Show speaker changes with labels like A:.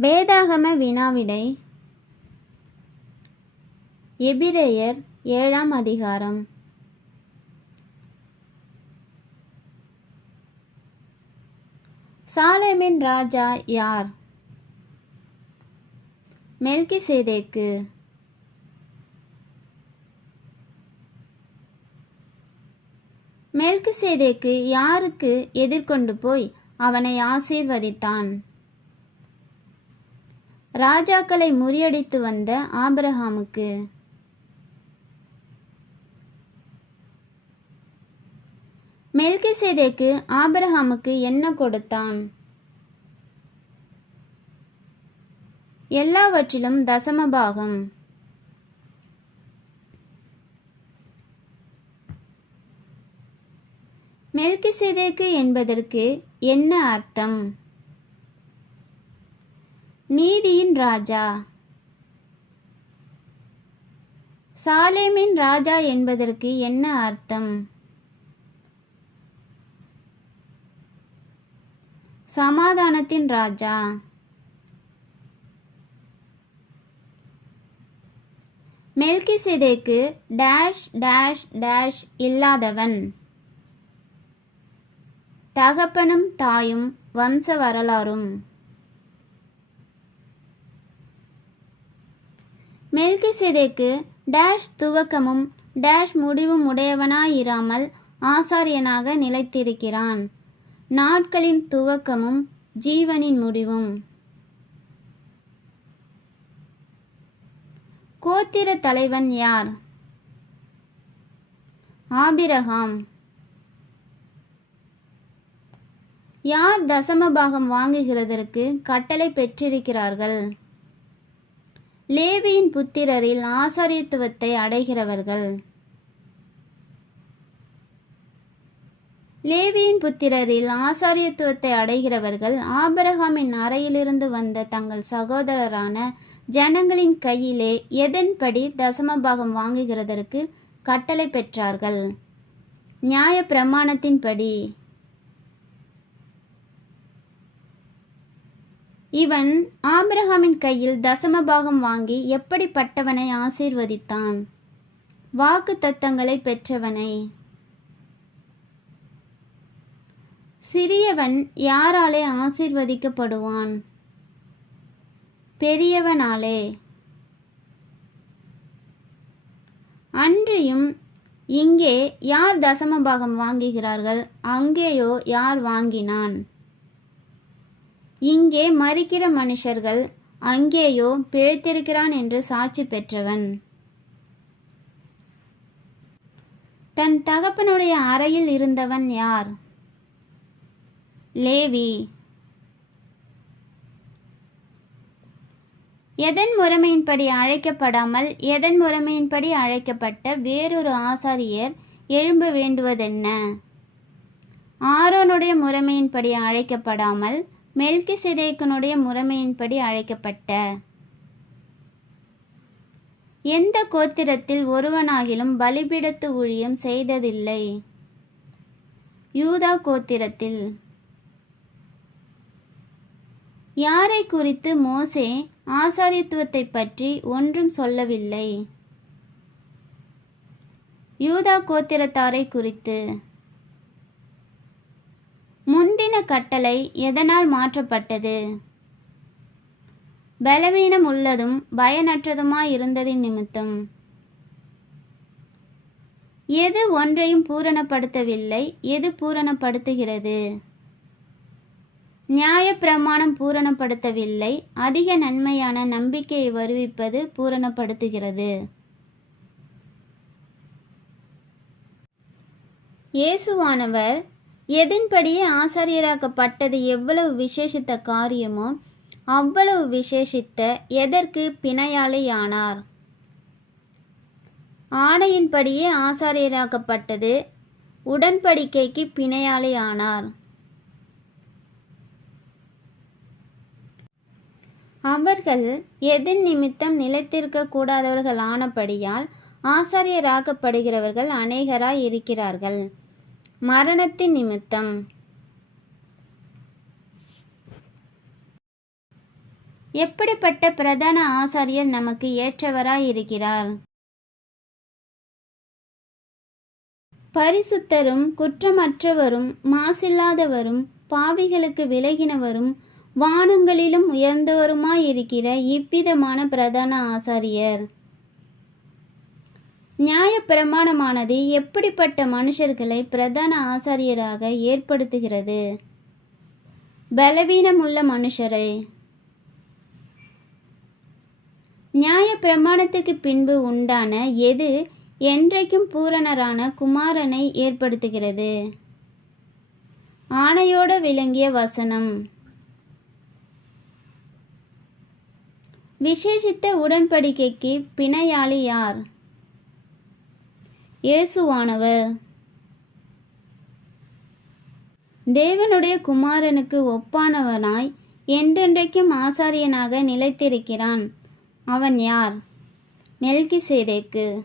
A: வேதாகம வினாவிடை. எபிரேயர் ஏழாம் அதிகாரம். சாலேமின் ராஜா யார்? மெல்கிசேதேக்கு. மெல்கிசேதேக்கு யாருக்கு எதிர்கொண்டு போய் அவனை ஆசீர்வதித்தான்? ராஜாக்களை முறியடித்து வந்த ஆபிரகாமுக்கு மெல்கிசேதேக்கு ஆபிரஹாமுக்கு என்ன கொடுத்தான்? எல்லாவற்றிலும் தசமபாகம் மெல்கிசேதேக்கு என்பதற்கு என்ன அர்த்தம்? நீதியின் ராஜா. சாலேமின் ராஜா என்பதற்கு என்ன அர்த்தம்? சமாதானத்தின் ராஜா. மெல்கி சிதைக்கு டேஷ் டேஷ் டேஷ் இல்லாதவன். தகப்பனும் தாயும் வம்ச வரலாறும். மெல்கிசேதேக்கு டேஷ் துவக்கமும் டேஷ் முடிவும் உடையவனாயிராமல் ஆசாரியனாக நிலைத்திருக்கிறான். நாட்களின் துவக்கமும் ஜீவனின் முடிவும். கோத்திர தலைவன் யார்? ஆபிரகாம். யார் தசமபாகம் வாங்குகிறதற்கு கட்டளை பெற்றிருக்கிறார்கள்? லேவியின் புத்திரரில் ஆசாரியத்துவத்தை அடைகிறவர்கள். லேவியின் புத்திரரில் ஆசாரியத்துவத்தை அடைகிறவர்கள் ஆபரகாமின் அறையிலிருந்து வந்த தங்கள் சகோதரரான ஜனங்களின் கையிலே எதன்படி தசமபாகம் வாங்குகிறதற்கு கட்டளை பெற்றார்கள். நியாய பிரமாணத்தின்படி இவன் ஆபிரகாமின் கையில் தசமபாகம் வாங்கி எப்படிப்பட்டவனை ஆசீர்வதித்தான்? வாக்கு தத்தங்களை பெற்றவனை. சிறியவன் யாராலே ஆசீர்வதிக்கப்படுவான்? பெரியவனாலே. அன்றியும் இங்கே யார் தசமபாகம் வாங்குகிறார்கள்? அங்கேயோ யார் வாங்கினான்? இங்கே மறிக்கிற மனுஷர்கள் அங்கேயோ பிழைத்திருக்கிறான் என்று சாட்சி பெற்றவன். தன் தகப்பனுடைய அறையில் இருந்தவன் யார்? லேவி. எதன் முறைமையின்படி அழைக்கப்படாமல் எதன் முறைமையின்படி அழைக்கப்பட்ட வேறொரு ஆசாரியர் எழும்ப வேண்டுவதென்ன? ஆரோனுடைய முறைமையின்படி அழைக்கப்படாமல் மெல்கி சிதேக்கனுடைய முறைமையின்படி அழைக்கப்பட்ட. எந்த கோத்திரத்தில் ஒருவனாகிலும் பலிபிடத்து ஊழியம் செய்ததில்லை. யூதா கோத்திரத்தில். யாரை குறித்து மோசே ஆசாரியத்துவத்தை பற்றி ஒன்றும் சொல்லவில்லை. யூதா கோத்திரத்தாரை குறித்து. முந்தின கட்டளை எதனால் மாற்றப்பட்டது? பலவீனம் உள்ளதும் பயனற்றதுமாயிருந்ததின் நிமித்தம். எது ஒன்றையும் பூரணப்படுத்தவில்லை எது பூரணப்படுத்துகிறது? நியாய பிரமாணம் பூரணப்படுத்தவில்லை அதிக நன்மையான நம்பிக்கையை வருவிப்பது பூரணப்படுத்துகிறது. இயேசுவானவர் எதன்படியே ஆசாரியராக்கப்பட்டது எவ்வளவு விசேஷித்த காரியமோ அவ்வளவு விசேஷித்த எதற்கு பிணையாளியானார்? ஆணையின்படியே ஆசாரியராக்கப்பட்டது உடன்படிக்கைக்கு பிணையாளியானார். அவர்கள் எதின் நிமித்தம் நிலைத்திருக்க கூடாதவர்கள் ஆனபடியால் ஆசாரியராக்கப்படுகிறவர்கள் அநேகராய் இருக்கிறார்கள். மரணத்தின் நிமித்தம். எப்படிப்பட்ட பிரதான ஆசாரியர் நமக்கு ஏற்றவராய் இருக்கிறார் பரிசுத்தரும் குற்றமற்றவரும் மாசில்லாதவரும் பாவிகளுக்கு விலகினவரும் வானங்களிலும் உயர்ந்தவருமாயிருக்கிற இவ்விதமான பிரதான ஆசாரியர். நியாயப்பிரமாணமானது எப்படிப்பட்ட மனுஷர்களை பிரதான ஆசாரியராக ஏற்படுத்துகிறது? பலவீனமுள்ள மனுஷரை. நியாய பிரமாணத்துக்கு பின்பு உண்டான எது என்றைக்கும் பூரணரான குமாரனை ஏற்படுத்துகிறது? ஆணையோட விளங்கிய வசனம். விசேஷித்த உடன்படிக்கைக்கு பிணையாளி யார்? இயேசுவானவர். தேவனுடைய குமாரனுக்கு ஒப்பானவனாய் என்றென்றைக்கும் ஆசாரியனாக நிலைத்திருக்கிறான். அவன் யார்? மெல்கி சேதேக்கு